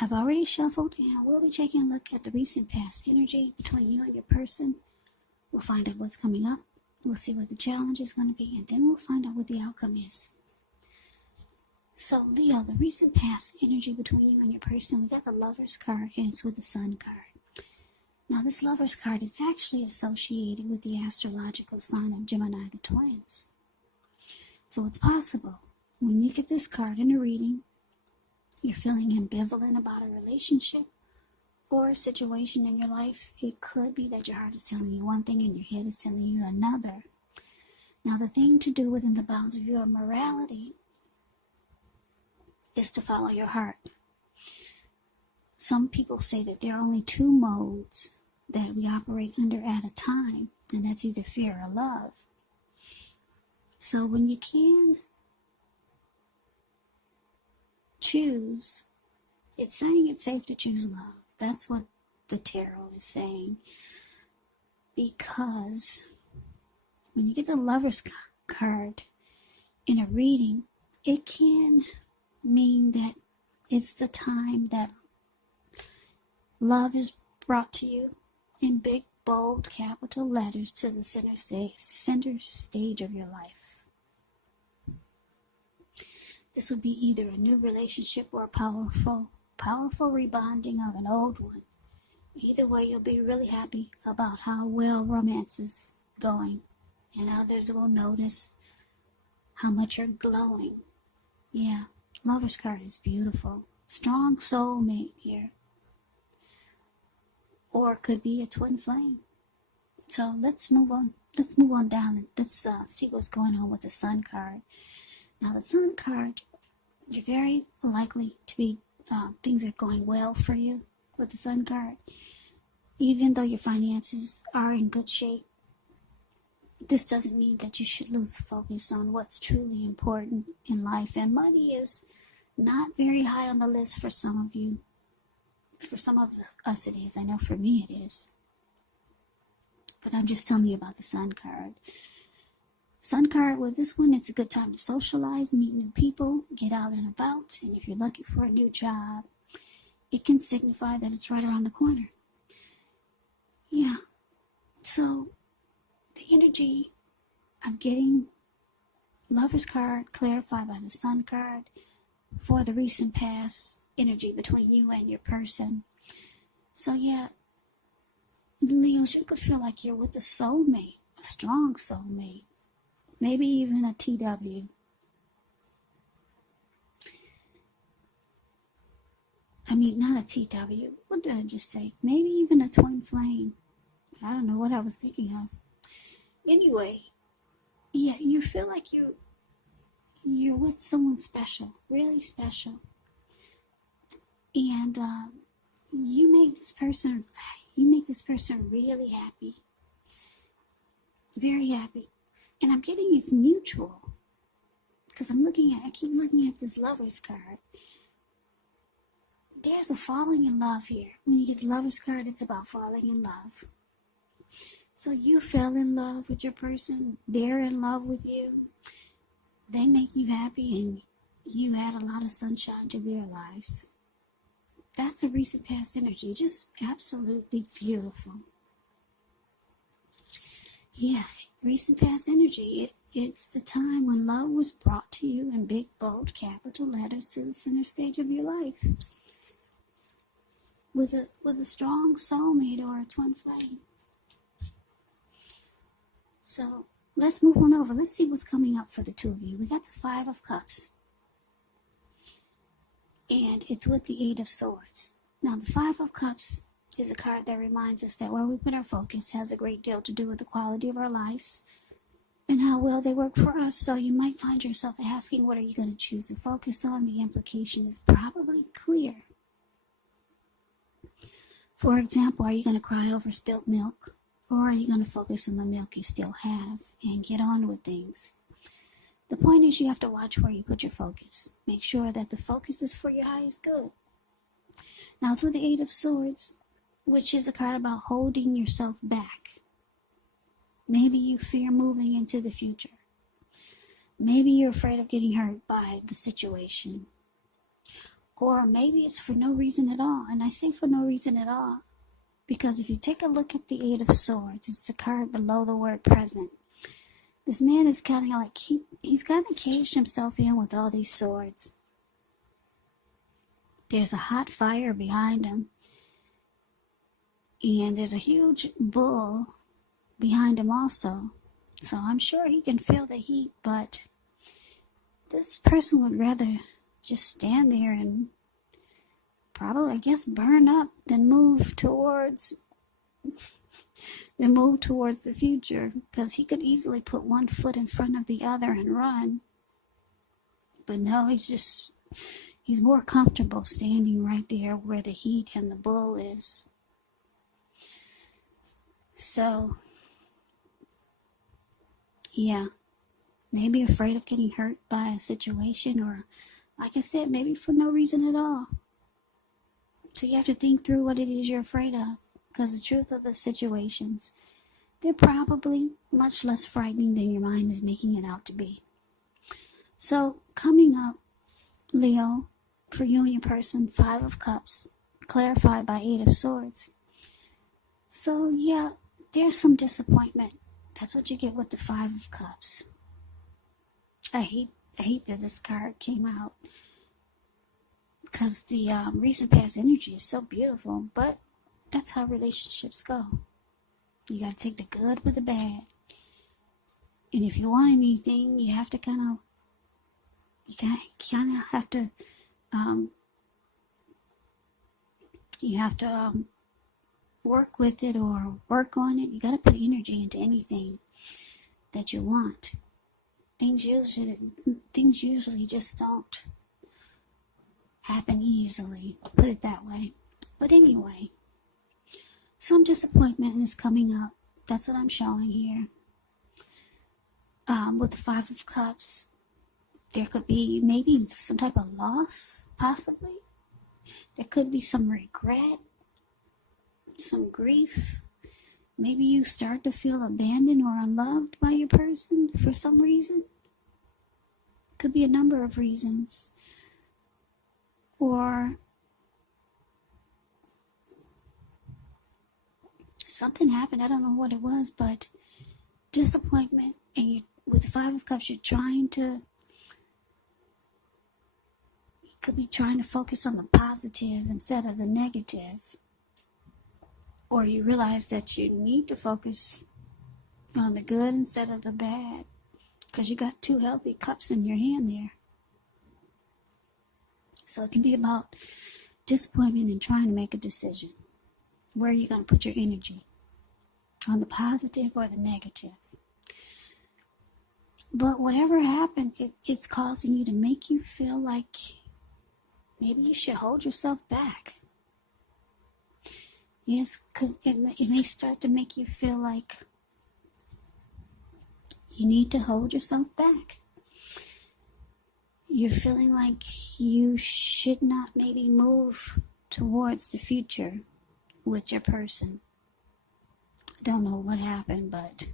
I've already shuffled, and we'll be taking a look at the recent past energy between you and your person. We'll find out what's coming up. We'll see what the challenge is going to be, and then we'll find out what the outcome is. So, Leo, the recent past energy between you and your person, we got the Lover's card, and it's with the Sun card. Now, this Lover's card is actually associated with the astrological sign of Gemini, the twins. So it's possible when you get this card in a reading, you're feeling ambivalent about a relationship or a situation in your life. It could be that your heart is telling you one thing and your head is telling you another. Now, the thing to do within the bounds of your morality is to follow your heart. Some people say that there are only two modes that we operate under at a time, and that's either fear or love. So when you can choose, it's saying it's safe to choose love. That's what the tarot is saying. Because when you get the Lover's card in a reading, it can mean that it's the time that love is brought to you in big, bold, capital letters to the center stage of your life. This would be either a new relationship or a powerful rebonding of an old one. Either way, you'll be really happy about how well romance is going, and others will notice how much you're glowing. Yeah, Lover's card is beautiful. Strong soulmate here. Or it could be a twin flame. So let's move on. Let's move on down and let's see what's going on with the Sun card. Now, the Sun card, you're very likely to be, things are going well for you with the Sun card. Even though your finances are in good shape, this doesn't mean that you should lose focus on what's truly important in life. And money is not very high on the list for some of you. For some of us it is. I know for me it is. But I'm just telling you about the Sun card. Sun card, with this one, it's a good time to socialize, meet new people, get out and about. And if you're looking for a new job, it can signify that it's right around the corner. Yeah. So the energy I'm getting, Lover's card clarified by the Sun card for the recent past energy between you and your person. So yeah, Leos, you could feel like you're with a soulmate, a strong soulmate, maybe even a TW. I mean, not a TW. What did I just say? Maybe even a twin flame. I don't know what I was thinking of. Anyway, yeah, you feel like you're with someone special, really special. And you make this person really happy, very happy. And I'm getting it's mutual, because I keep looking at this Lover's card. There's a falling in love here. When you get the Lover's card, it's about falling in love. So you fell in love with your person, they're in love with you, they make you happy, and you add a lot of sunshine to their lives. That's a recent past energy, just absolutely beautiful. Yeah, recent past energy, it's the time when love was brought to you in big, bold, capital letters to the center stage of your life. With a strong soulmate or a twin flame. So let's move on over. Let's see what's coming up for the two of you. We got the Five of Cups. And it's with the Eight of Swords. Now, the Five of Cups is a card that reminds us that where we put our focus has a great deal to do with the quality of our lives and how well they work for us. So you might find yourself asking, what are you going to choose to focus on? The implication is probably clear. For example, are you going to cry over spilt milk? Or are you going to focus on the milk you still have and get on with things? The point is, you have to watch where you put your focus. Make sure that the focus is for your highest good. Now, to the Eight of Swords, which is a card about holding yourself back. Maybe you fear moving into the future. Maybe you're afraid of getting hurt by the situation. Or maybe it's for no reason at all. And I say for no reason at all because if you take a look at the Eight of Swords, it's the card below the word present. This man is kind of like, he's kind of caged himself in with all these swords. There's a hot fire behind him. And there's a huge bull behind him also. So I'm sure he can feel the heat, but this person would rather just stand there and probably, I guess, burn up than move towards the future, because he could easily put one foot in front of the other and run. But no, he's more comfortable standing right there where the heat and the bull is. So, yeah, maybe afraid of getting hurt by a situation, or like I said, maybe for no reason at all. So you have to think through what it is you're afraid of, because the truth of the situations, they're probably much less frightening than your mind is making it out to be. So coming up, Leo, for you and your person, 5 of Cups, clarified by 8 of Swords. So yeah, there's some disappointment. That's what you get with the 5 of Cups. I hate that this card came out, because the recent past energy is so beautiful, but that's how relationships go. You got to take the good with the bad. And if you want anything, you have to work with it or work on it. You got to put energy into anything that you want. Things usually just don't happen easily, put it that way. But anyway, some disappointment is coming up. That's what I'm showing here. With the 5 of Cups, there could be maybe some type of loss, possibly. There could be some regret, some grief. Maybe you start to feel abandoned or unloved by your person for some reason. Could be a number of reasons. Or something happened, I don't know what it was, but disappointment. And with the 5 of Cups, you could be trying to focus on the positive instead of the negative. Or you realize that you need to focus on the good instead of the bad, because you got 2 healthy cups in your hand there. So it can be about disappointment and trying to make a decision. Where are you going to put your energy? On the positive or the negative? But whatever happened, it's causing you to make you feel like maybe you should hold yourself back. Yes, because it may start to make you feel like you need to hold yourself back. You're feeling like you should not maybe move towards the future with your person. I don't know what happened, but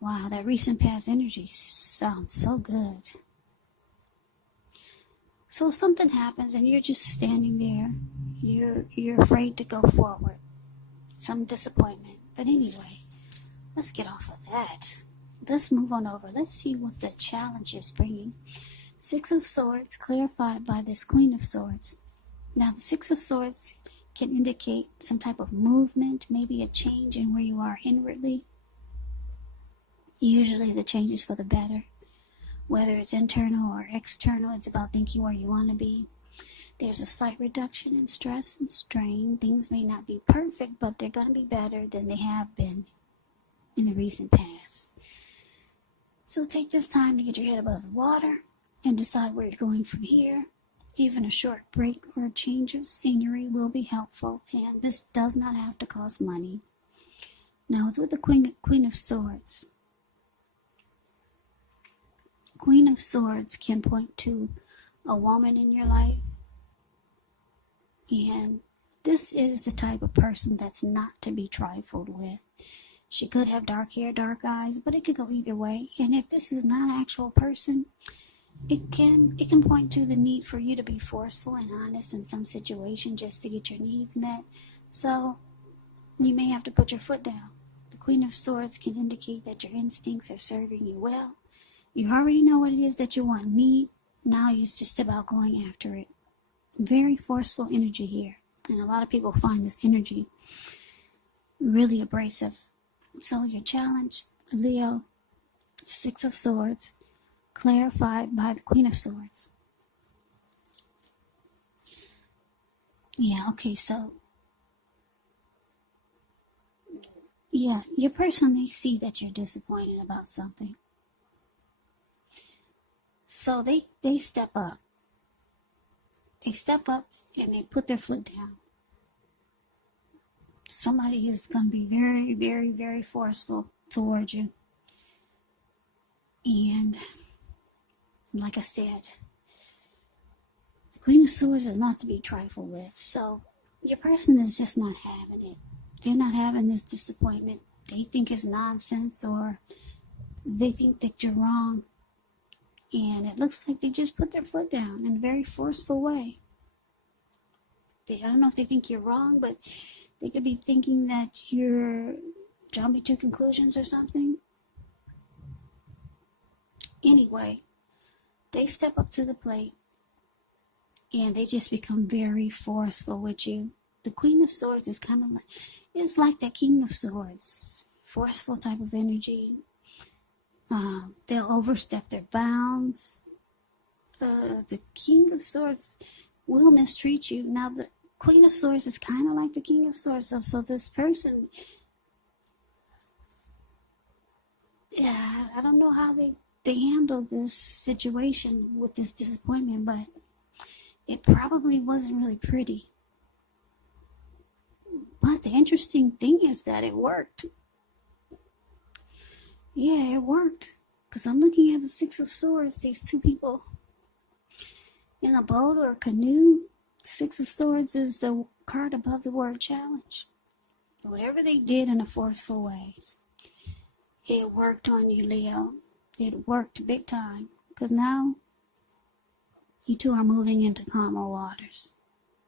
wow, that recent past energy sounds so good. So something happens and you're just standing there. You're afraid to go forward. Some disappointment. But anyway, let's get off of that. Let's move on over. Let's see what the challenge is bringing. 6 of Swords, clarified by this Queen of Swords. Now, the 6 of Swords can indicate some type of movement, maybe a change in where you are inwardly. Usually the change is for the better. Whether it's internal or external, it's about thinking where you want to be. There's a slight reduction in stress and strain. Things may not be perfect, but they're going to be better than they have been in the recent past. So take this time to get your head above the water and decide where you're going from here. Even a short break or a change of scenery will be helpful, and this does not have to cost money. Now it's with the Queen of Swords. Queen of Swords can point to a woman in your life, and this is the type of person that's not to be trifled with. She could have dark hair, dark eyes, but it could go either way. And if this is not an actual person, it can point to the need for you to be forceful and honest in some situation just to get your needs met. So you may have to put your foot down. The Queen of Swords can indicate that your instincts are serving you well. You already know what it is that you want and need. Now it's just about going after it. Very forceful energy here. And a lot of people find this energy really abrasive. So your challenge, Leo, Six of Swords, clarified by the Queen of Swords. Yeah, okay, so yeah, your person, they see that you're disappointed about something. So they step up. They step up and they put their foot down. Somebody is going to be very, very, very forceful towards you. And like I said, the Queen of Swords is not to be trifled with. So your person is just not having it. They're not having this disappointment. They think it's nonsense, or they think that you're wrong. And it looks like they just put their foot down in a very forceful way. I don't know if they think you're wrong, but they could be thinking that you're jumping to conclusions or something. Anyway, they step up to the plate and they just become very forceful with you. The Queen of Swords is kind of like, it's like the King of Swords, forceful type of energy. They'll overstep their bounds. The King of Swords will mistreat you. Now, the Queen of Swords is kind of like the King of Swords. So this person, yeah, I don't know how they handled this situation with this disappointment, but it probably wasn't really pretty. But the interesting thing is that it worked. Yeah, it worked. Because I'm looking at the Six of Swords, these two people in a boat or a canoe. Six of Swords is the card above the word challenge. Whatever they did in a forceful way, it worked on you, Leo. It worked big time. Because now, you two are moving into calmer waters.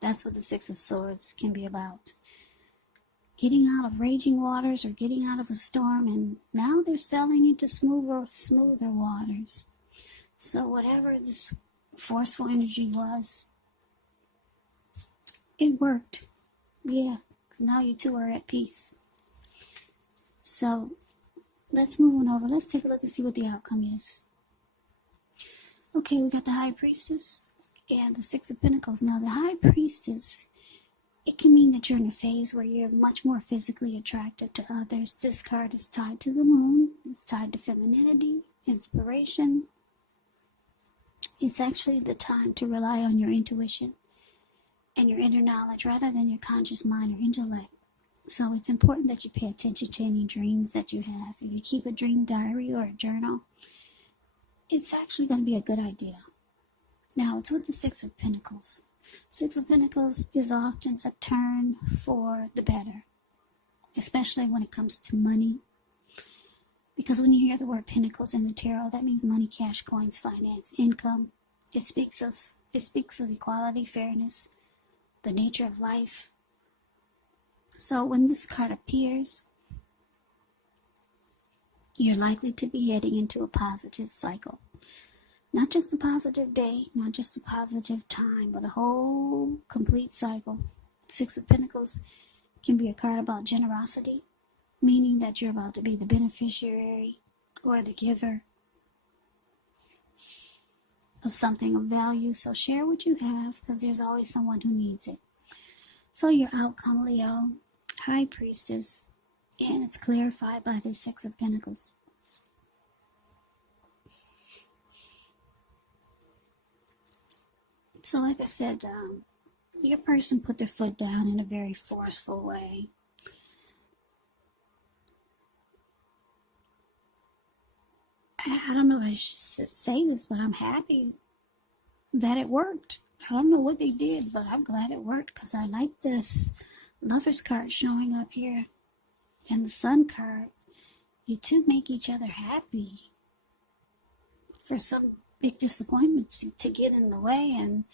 That's what the Six of Swords can be about. Getting out of raging waters or getting out of a storm, and now they're sailing into smoother waters. So whatever this forceful energy was, it worked. Yeah, because now you two are at peace. So let's move on over. Let's take a look and see what the outcome is. Okay, we got the High Priestess and the Six of Pentacles. Now the High Priestess, it can mean that you're in a phase where you're much more physically attracted to others. This card is tied to the moon. It's tied to femininity, inspiration. It's actually the time to rely on your intuition and your inner knowledge rather than your conscious mind or intellect. So it's important that you pay attention to any dreams that you have. If you keep a dream diary or a journal, it's actually going to be a good idea. Now, it's with the Six of Pentacles. Six of Pentacles is often a turn for the better, especially when it comes to money. Because when you hear the word pentacles in the tarot, that means money, cash, coins, finance, income. It speaks of equality, fairness, the nature of life. So when this card appears, you're likely to be heading into a positive cycle. Not just a positive day, not just a positive time, but a whole complete cycle. Six of Pentacles can be a card about generosity, meaning that you're about to be the beneficiary or the giver of something of value. So share what you have, because there's always someone who needs it. So your outcome, Leo, High Priestess, and it's clarified by the Six of Pentacles. So like I said, your person put their foot down in a very forceful way. I don't know if I should say this, but I'm happy that it worked. I don't know what they did, but I'm glad it worked, because I like this Lover's card showing up here and the Sun card. You two make each other happy for some big disappointments to get in the way, and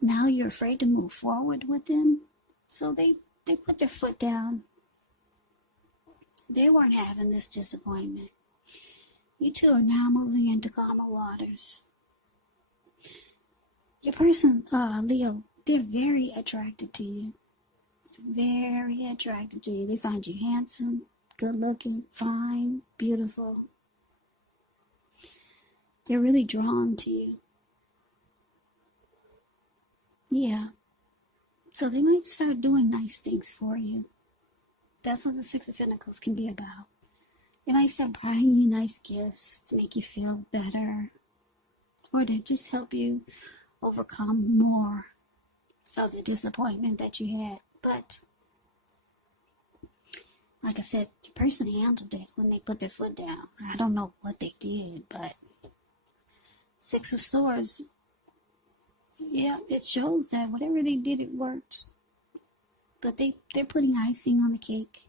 now you're afraid to move forward with them. So they put their foot down. They weren't having this disappointment. You two are now moving into calmer waters. Your person, Leo, they're very attracted to you. Very attracted to you. They find you handsome, good looking, fine, beautiful. They're really drawn to you. Yeah. So they might start doing nice things for you. That's what the Six of Pentacles can be about. They might start buying you nice gifts to make you feel better, or to just help you overcome more of the disappointment that you had. But like I said, the person handled it when they put their foot down. I don't know what they did, but Six of Swords, yeah, it shows that whatever they did, it worked. But they're putting icing on the cake.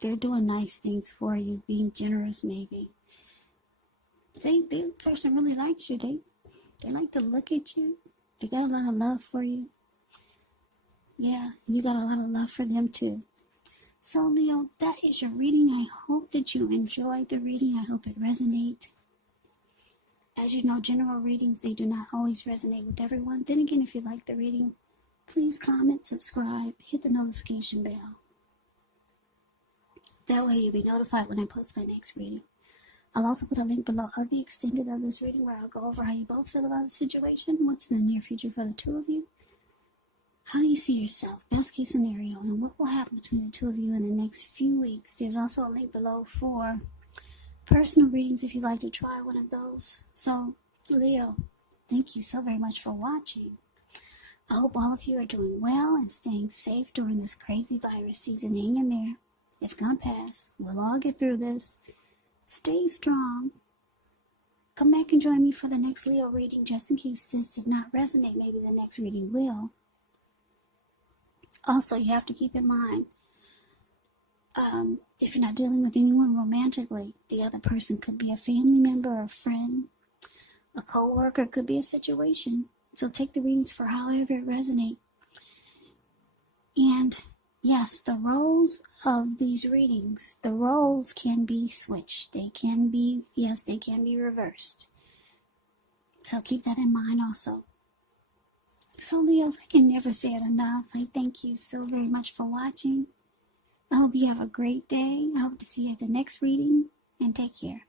They're doing nice things for you, being generous maybe. The person really likes you. They like to look at you. They got a lot of love for you. Yeah, you got a lot of love for them too. So Leo, that is your reading. I hope that you enjoyed the reading. I hope it resonates. As you know, general readings, they do not always resonate with everyone. Then again, if you like the reading, please comment, subscribe, hit the notification bell. That way you'll be notified when I post my next reading. I'll also put a link below of the extended of this reading where I'll go over how you both feel about the situation, what's in the near future for the two of you, how you see yourself, best case scenario, and what will happen between the two of you in the next few weeks. There's also a link below for personal readings if you'd like to try one of those. So, Leo, thank you so very much for watching. I hope all of you are doing well and staying safe during this crazy virus season. Hang in there. It's gonna pass. We'll all get through this. Stay strong. Come back and join me for the next Leo reading, just in case this did not resonate. Maybe the next reading will. Also, you have to keep in mind, if you're not dealing with anyone romantically, the other person could be a family member, a friend, a co-worker, could be a situation. So take the readings for however it resonates. And yes, the roles of these readings, the roles can be switched. They can be reversed. So keep that in mind also. So Leos, I can never say it enough. I thank you so very much for watching. I hope you have a great day. I hope to see you at the next reading, and take care.